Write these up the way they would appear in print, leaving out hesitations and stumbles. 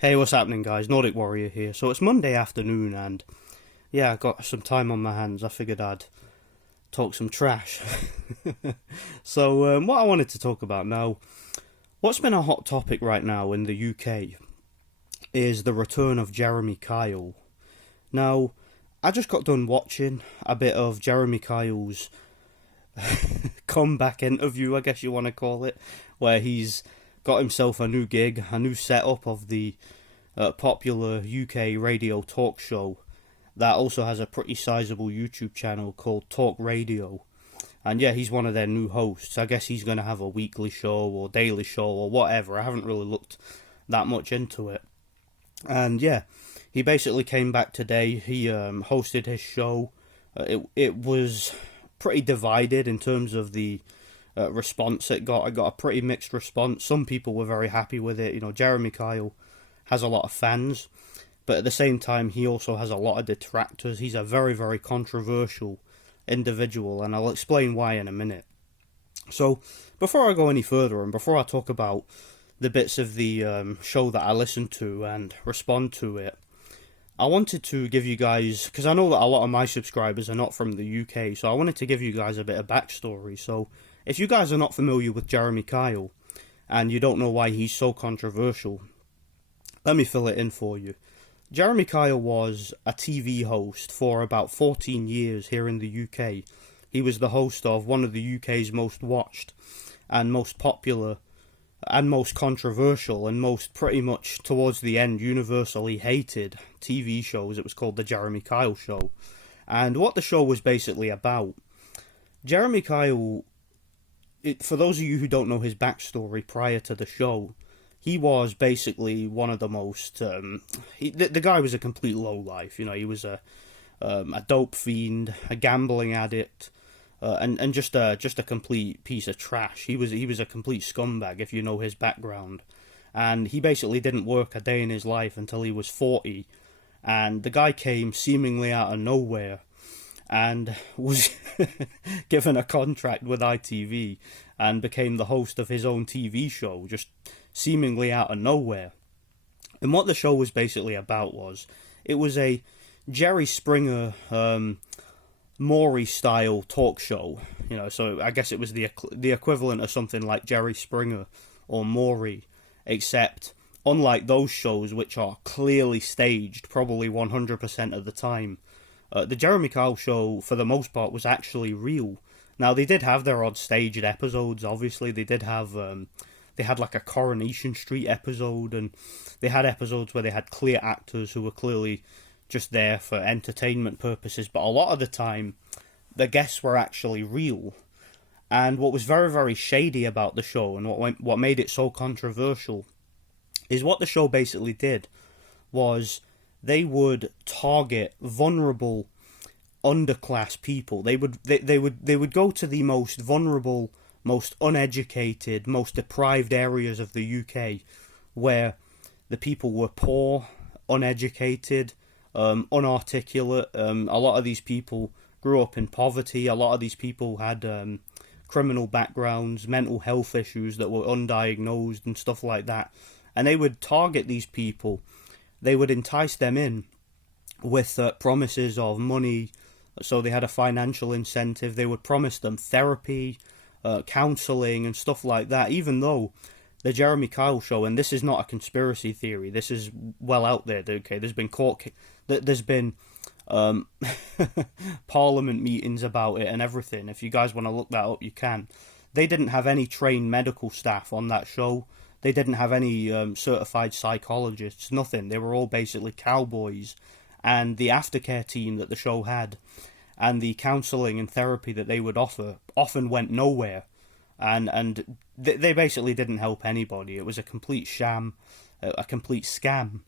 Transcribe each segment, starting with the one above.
Hey, what's happening, guys? Nordic Warrior here. So it's Monday afternoon, and yeah, I got some time on my hands. I figured I'd talk some trash. What I wanted to talk about now, what's been a hot topic right now in the UK is the return of Jeremy Kyle. Now, I just got done watching a bit of Jeremy Kyle's comeback interview, I guess you want to call it, where he's got himself a new gig, a new setup of the popular UK radio talk show that also has a pretty sizable YouTube channel called Talk Radio. And yeah, he's one of their new hosts. I guess he's going to have a weekly show or daily show or whatever. I haven't really looked that much into it. And yeah, he basically came back today. He hosted his show. It was pretty divided in terms of the response it got. I got a pretty mixed response. Some people were very happy with it. You know, Jeremy Kyle has a lot of fans, but at the same time, he also has a lot of detractors. He's a very, very controversial individual, and I'll explain why in a minute. So, before I go any further, and before I talk about the bits of the show that I listened to and respond to it, I wanted to give you guys, because I know that a lot of my subscribers are not from the UK, so I wanted to give you guys a bit of backstory. So, if you guys are not familiar with Jeremy Kyle, and you don't know why he's so controversial, let me fill it in for you. Jeremy Kyle was a TV host for about 14 years here in the UK. He was the host of one of the UK's most watched and most popular and most controversial and most pretty much towards the end universally hated TV shows. It was called The Jeremy Kyle Show. And what the show was basically about, Jeremy Kyle, for those of you who don't know his backstory prior to the show, he was basically one of the most. The guy was a complete lowlife. You know, he was a dope fiend, a gambling addict, and just a complete piece of trash. He was a complete scumbag if you know his background, and he basically didn't work a day in his life until he was 40, and the guy came seemingly out of nowhere, and was given a contract with ITV and became the host of his own TV show, just seemingly out of nowhere. And what the show was basically about was, it was a Jerry Springer, Maury style talk show. You know, so I guess it was the equivalent of something like Jerry Springer or Maury, except unlike those shows which are clearly staged, probably 100% of the time, the Jeremy Kyle show for the most part was actually real. Now they did have their odd staged episodes. Obviously, they did have. They had like a Coronation Street episode, and they had episodes where they had clear actors who were clearly just there for entertainment purposes, but a lot of the time, the guests were actually real. And what was very, very shady about the show, and what made it so controversial, is what the show basically did was they would target vulnerable underclass people. They would go to the most vulnerable, most uneducated, most deprived areas of the UK, where the people were poor, uneducated, unarticulate. A lot of these people grew up in poverty. A lot of these people had criminal backgrounds, mental health issues that were undiagnosed and stuff like that. And they would target these people. They would entice them in with promises of money. So they had a financial incentive. They would promise them therapy, counselling and stuff like that, even though the Jeremy Kyle show, and this is not a conspiracy theory, this is well out there, okay, there's been parliament meetings about it and everything. If you guys want to look that up, you can. They didn't have any trained medical staff on that show. They didn't have any certified psychologists, nothing. They were all basically cowboys, and the aftercare team that the show had and the counselling and therapy that they would offer often went nowhere, and they basically didn't help anybody. It was a complete sham, a complete scam,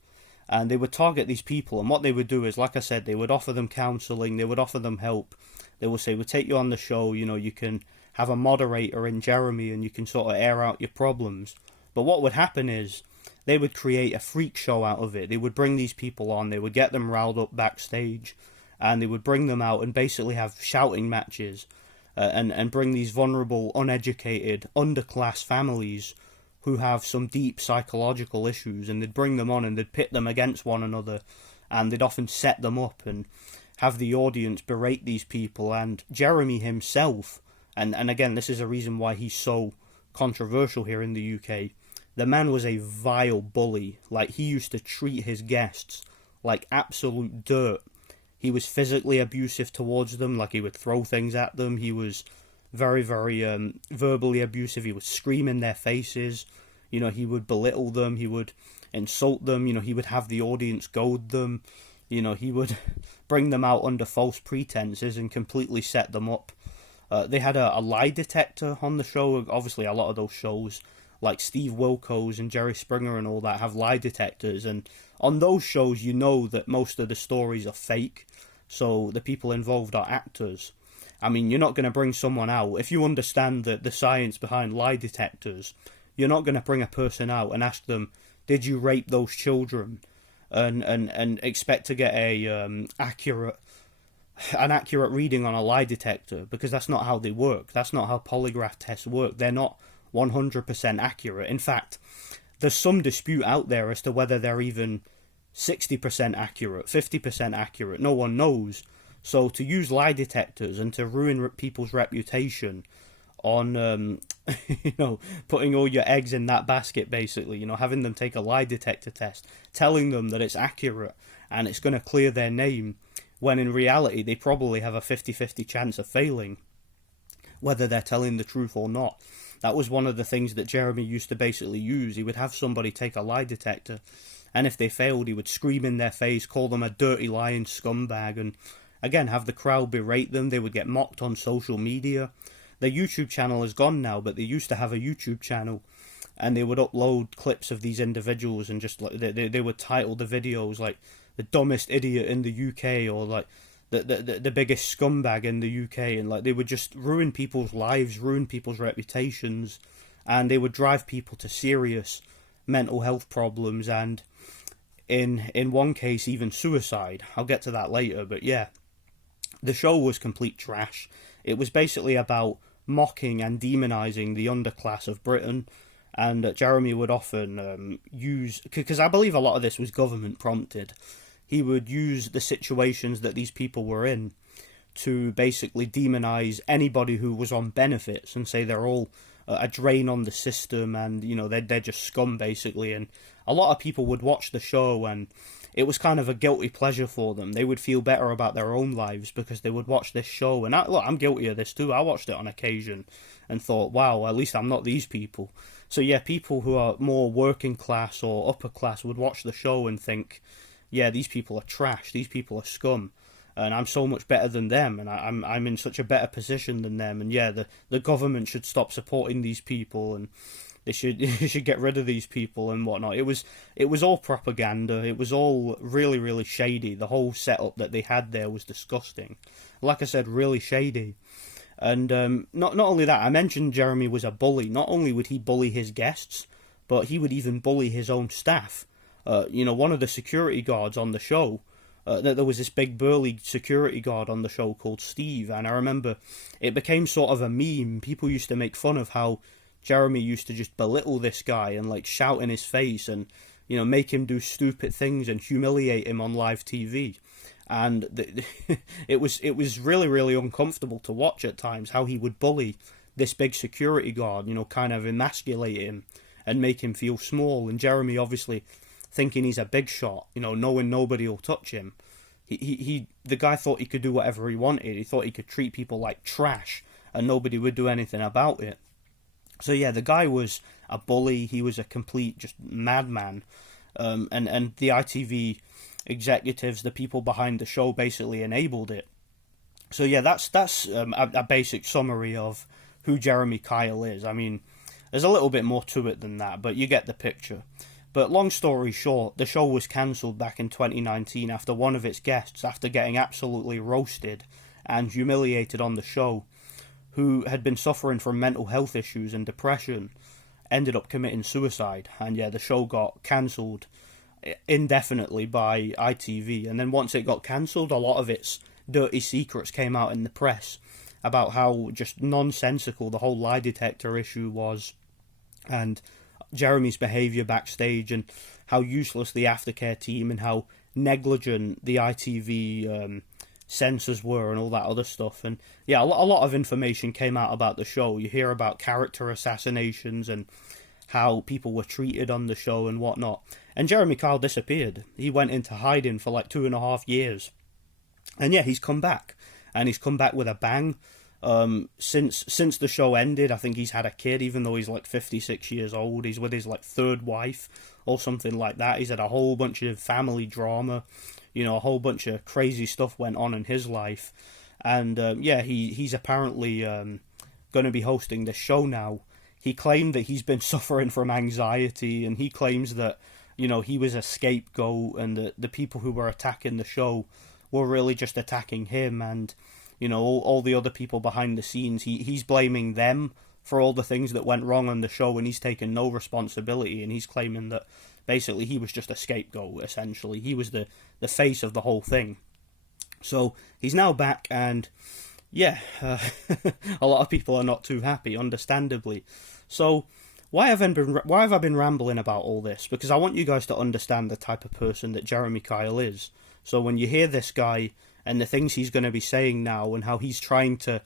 and they would target these people, and what they would do is, like I said, they would offer them counselling, they would offer them help, they would say, we'll take you on the show, you know, you can have a moderator in Jeremy and you can sort of air out your problems. But what would happen is, they would create a freak show out of it. They would bring these people on, they would get them riled up backstage, and they would bring them out and basically have shouting matches, and bring these vulnerable, uneducated, underclass families who have some deep psychological issues, and they'd bring them on and they'd pit them against one another, and they'd often set them up and have the audience berate these people. And Jeremy himself, and again, this is a reason why he's so controversial here in the UK, the man was a vile bully. Like, he used to treat his guests like absolute dirt. He was physically abusive towards them, like he would throw things at them. He was very, very verbally abusive. He would scream in their faces. You know, he would belittle them. He would insult them. You know, he would have the audience goad them. You know, he would bring them out under false pretenses and completely set them up. They had a lie detector on the show. Obviously, a lot of those shows, like Steve Wilkos and Jerry Springer and all that, have lie detectors. And on those shows, you know that most of the stories are fake. So the people involved are actors. I mean, you're not going to bring someone out. If you understand the science behind lie detectors, you're not going to bring a person out and ask them, did you rape those children? And expect to get an accurate reading on a lie detector, because that's not how they work. That's not how polygraph tests work. They're not 100% accurate. In fact, there's some dispute out there as to whether they're even 60% accurate, 50% accurate. No one knows. So to use lie detectors and to ruin people's reputation on, putting all your eggs in that basket, basically, having them take a lie detector test, telling them that it's accurate and it's going to clear their name, when in reality they probably have a 50-50 chance of failing, whether they're telling the truth or not. That was one of the things that Jeremy used to basically use. He would have somebody take a lie detector, and if they failed, he would scream in their face, call them a dirty lying scumbag, and again, have the crowd berate them. They would get mocked on social media. Their YouTube channel is gone now, but they used to have a YouTube channel, and they would upload clips of these individuals, and just like they would title the videos like the dumbest idiot in the UK, or like the biggest scumbag in the UK, and like they would just ruin people's lives, ruin people's reputations, and they would drive people to serious mental health problems, and in one case even suicide. I'll get to that later, but yeah, the show was complete trash. It was basically about mocking and demonising the underclass of Britain, and Jeremy would often use, because I believe a lot of this was government prompted, he would use the situations that these people were in to basically demonise anybody who was on benefits and say they're all a drain on the system, and they're just scum, basically. And a lot of people would watch the show, and it was kind of a guilty pleasure for them. They would feel better about their own lives because they would watch this show. And I'm guilty of this too. I watched it on occasion and thought, wow, at least I'm not these people. So yeah, people who are more working class or upper class would watch the show and think, yeah, these people are trash, these people are scum, and I'm so much better than them, and I'm in such a better position than them, and yeah, the government should stop supporting these people, and they should get rid of these people and whatnot. It was all propaganda. It was all really, really shady. The whole setup that they had there was disgusting. Like I said, really shady. And not only that, I mentioned Jeremy was a bully. Not only would he bully his guests, but he would even bully his own staff. One of the security guards on the show, there was this big burly security guard on the show called Steve, and I remember it became sort of a meme. People used to make fun of how Jeremy used to just belittle this guy and like shout in his face and make him do stupid things and humiliate him on live TV. And it was really, really uncomfortable to watch at times, how he would bully this big security guard, kind of emasculate him and make him feel small. And Jeremy, obviously thinking he's a big shot, knowing nobody will touch him, the guy thought he could do whatever he wanted. He thought he could treat people like trash and nobody would do anything about it. So yeah, the guy was a bully. He was a complete just madman. And the ITV executives, the people behind the show, basically enabled it. So yeah, that's a basic summary of who Jeremy Kyle is. I mean, there's a little bit more to it than that, but you get the picture. But long story short, the show was cancelled back in 2019 after one of its guests, after getting absolutely roasted and humiliated on the show, who had been suffering from mental health issues and depression, ended up committing suicide. And yeah, the show got cancelled indefinitely by ITV. And then once it got cancelled, a lot of its dirty secrets came out in the press about how just nonsensical the whole lie detector issue was. And Jeremy's behaviour backstage and how useless the aftercare team and how negligent the ITV censors were and all that other stuff. And yeah, a lot of information came out about the show. You hear about character assassinations and how people were treated on the show and whatnot. And Jeremy Kyle disappeared. He went into hiding for like 2.5 years. And yeah, he's come back. And he's come back with a bang. Since the show ended, I think he's had a kid, even though he's like 56 years old. He's with his like third wife or something like that. He's had a whole bunch of family drama. You know, a whole bunch of crazy stuff went on in his life. And yeah, he's apparently going to be hosting this show now. He claimed that he's been suffering from anxiety, and he claims that, you know, he was a scapegoat, and that the people who were attacking the show were really just attacking him, and, you know, all the other people behind the scenes, he's blaming them for all the things that went wrong on the show, and he's taken no responsibility, and he's claiming that basically he was just a scapegoat, essentially. He was the face of the whole thing. So he's now back, and yeah, a lot of people are not too happy, understandably. So why have I been rambling about all this? Because I want you guys to understand the type of person that Jeremy Kyle is. So when you hear this guy and the things he's going to be saying now and how he's trying to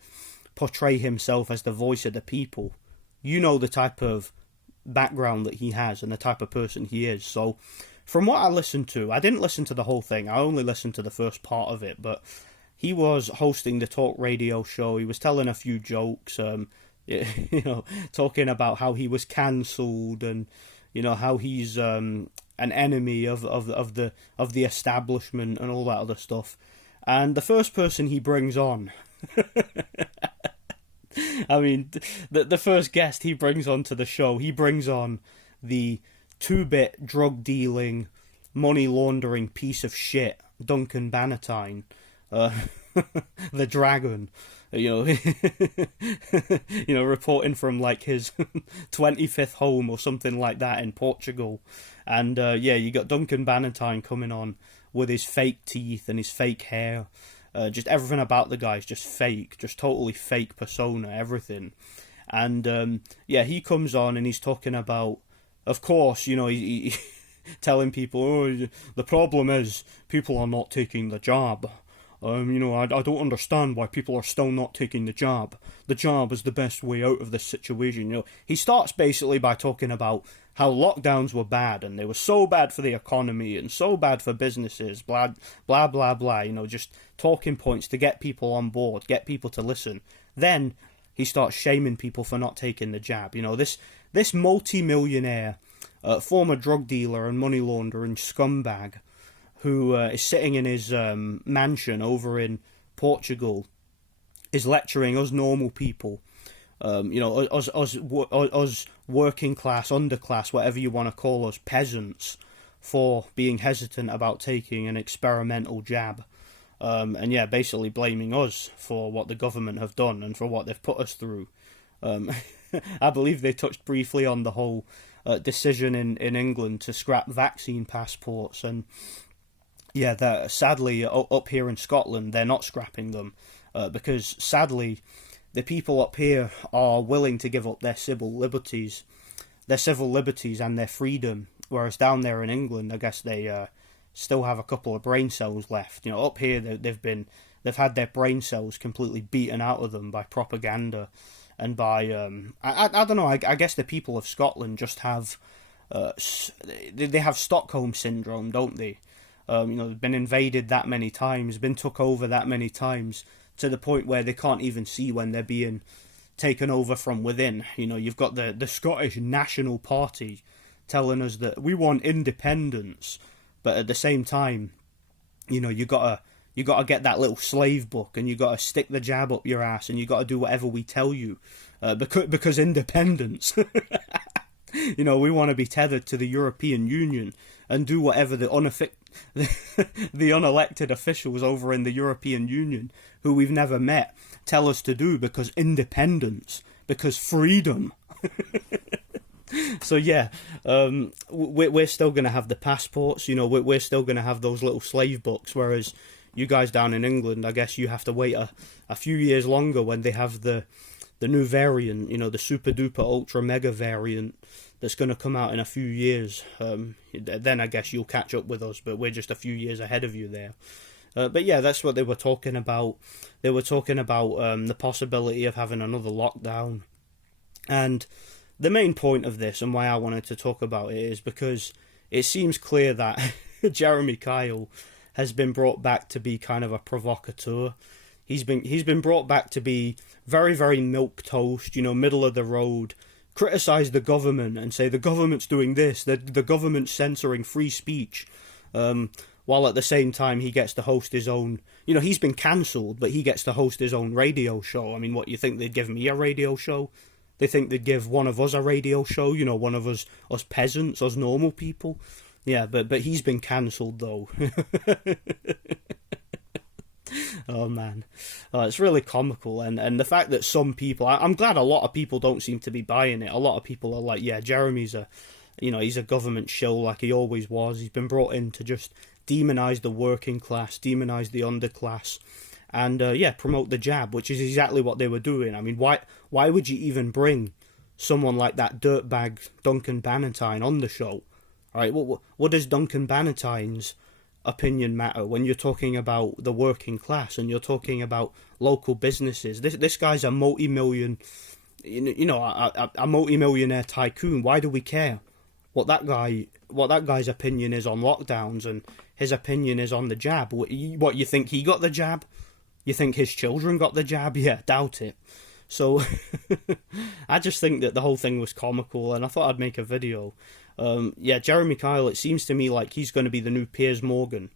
portray himself as the voice of the people, you know the type of background that he has and the type of person he is. So from what I listened to, I didn't listen to the whole thing. I only listened to the first part of it, but he was hosting the talk radio show. He was telling a few jokes, you know, talking about how he was cancelled and, you know, how he's an enemy of the establishment and all that other stuff. And the first person he brings on, I mean, the first guest he brings onto the show, he brings on the 2-bit drug dealing, money laundering piece of shit, Duncan Bannatyne. The dragon, you know, you know, reporting from like his 25th home or something like that in Portugal. And yeah, you got Duncan Bannatyne coming on with his fake teeth and his fake hair. Just everything about the guy's just fake, just totally fake persona, everything. And yeah, he comes on and he's talking about, of course, you know, he telling people, oh, the problem is people are not taking the jab. You know, I don't understand why people are still not taking the jab. The jab is the best way out of this situation. You know, he starts basically by talking about how lockdowns were bad and they were so bad for the economy and so bad for businesses, blah, blah, blah, blah. You know, just talking points to get people on board, get people to listen. Then he starts shaming people for not taking the jab. You know, this multi-millionaire, former drug dealer and money laundering scumbag, who is sitting in his mansion over in Portugal, is lecturing us normal people, you know, us working class, underclass, whatever you want to call us, peasants, for being hesitant about taking an experimental jab. And yeah, basically blaming us for what the government have done and for what they've put us through. I believe they touched briefly on the whole decision in England to scrap vaccine passports, and yeah, that sadly up here in Scotland they're not scrapping them because sadly the people up here are willing to give up their civil liberties and their freedom, whereas down there in England, I guess they still have a couple of brain cells left. You know, up here they've had their brain cells completely beaten out of them by propaganda and by I don't know. I guess the people of Scotland just have they have Stockholm syndrome, don't they? You know, they've been invaded that many times, been took over that many times, to the point where they can't even see when they're being taken over from within. You know, you've got the Scottish National Party telling us that we want independence, but at the same time, you know, you gotta get that little slave book and you gotta stick the jab up your ass and you gotta do whatever we tell you, because independence. You know, we want to be tethered to the European Union and do whatever the unelected officials over in the European Union, who we've never met, tell us to do, because independence, because freedom. So yeah, we're still going to have the passports, you know, we're still going to have those little slave books, whereas you guys down in England, I guess you have to wait a few years longer when they have the new variant, you know, the super duper ultra mega variant that's going to come out in a few years. Then I guess you'll catch up with us, but we're just a few years ahead of you there. But yeah, that's what they were talking about. They were talking about the possibility of having another lockdown. And the main point of this, and why I wanted to talk about it, is because it seems clear that Jeremy Kyle has been brought back to be kind of a provocateur. He's been brought back to be very, very milquetoast, middle of the road, criticise the government and say the government's doing this, the government's censoring free speech, while at the same time he gets to host his own, he's been cancelled, but he gets to host his own radio show. I mean, what, you think they'd give me a radio show? They think they'd give one of us a radio show, one of us peasants, us normal people? Yeah, but he's been cancelled, though. Oh, man. It's really comical. And the fact that some people... I'm glad a lot of people don't seem to be buying it. A lot of people are like, yeah, Jeremy's he's a government shill like he always was. He's been brought in to just demonise the working class, demonise the underclass, and, promote the jab, which is exactly what they were doing. I mean, why would you even bring someone like that dirtbag Duncan Bannatyne on the show? All right, what does Duncan Bannatyne's opinion matter when you're talking about the working class and you're talking about local businesses? This guy's a multi-million, a multi-millionaire tycoon. Why do we care what that guy's opinion is on lockdowns and his opinion is on the jab? What, you think he got the jab? You think his children got the jab? Yeah, doubt it. So I just think that the whole thing was comical, and I thought I'd make a video. Jeremy Kyle, it seems to me like he's going to be the new Piers Morgan.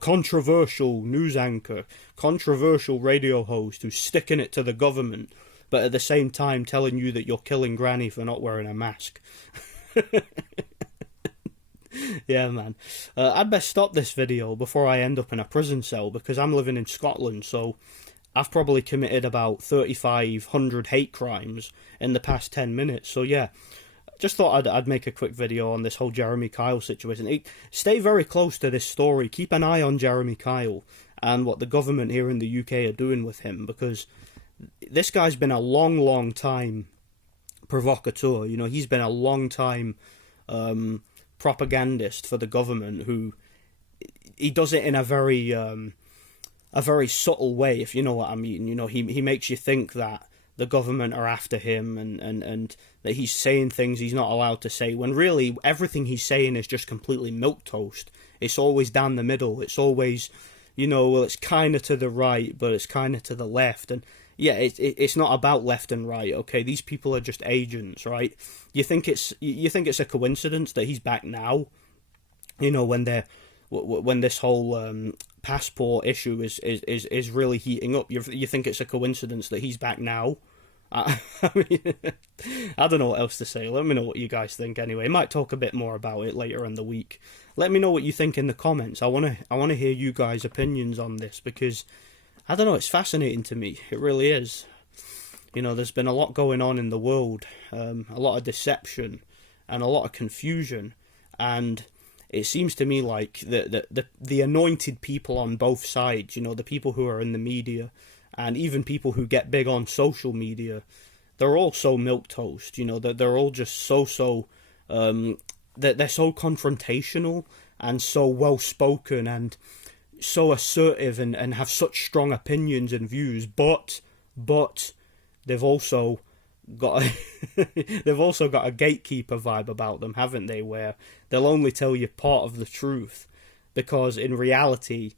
Controversial news anchor, controversial radio host who's sticking it to the government, but at the same time telling you that you're killing Granny for not wearing a mask. Yeah, man. I'd best stop this video before I end up in a prison cell, because I'm living in Scotland, so I've probably committed about 3,500 hate crimes in the past 10 minutes. So yeah, just thought I'd make a quick video on this whole Jeremy Kyle situation. Stay very close to this story. Keep an eye on Jeremy Kyle and what the government here in the UK are doing with him, because this guy's been a long, long time provocateur. He's been a long time propagandist for the government, who he does it in a very subtle way, if you know what I mean. He makes you think that the government are after him and that he's saying things he's not allowed to say, when really everything he's saying is just completely milquetoast. It's always down the middle. It's always, well, it's kind of to the right, but it's kind of to the left. And yeah, it's not about left and right, okay? These people are just agents, right? You think it's a coincidence that he's back now? When this whole passport issue is really heating up, you think it's a coincidence that he's back now? I mean, I don't know what else to say. Let me know what you guys think anyway. I might talk a bit more about it later in the week. Let me know what you think in the comments. I want to hear you guys' opinions on this, because I don't know, it's fascinating to me. It really is. There's been a lot going on in the world, a lot of deception and a lot of confusion, and it seems to me like the anointed people on both sides, the people who are in the media and even people who get big on social media, they're all so milquetoast. They're all just so they're so confrontational and so well spoken and so assertive and have such strong opinions and views, but they've also got a gatekeeper vibe about them, haven't they, where they'll only tell you part of the truth, because in reality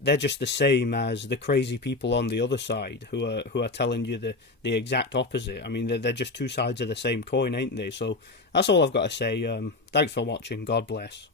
they're just the same as the crazy people on the other side who are telling you the exact opposite. I mean, they're just two sides of the same coin, ain't they? So that's all I've got to say. Thanks for watching. God bless.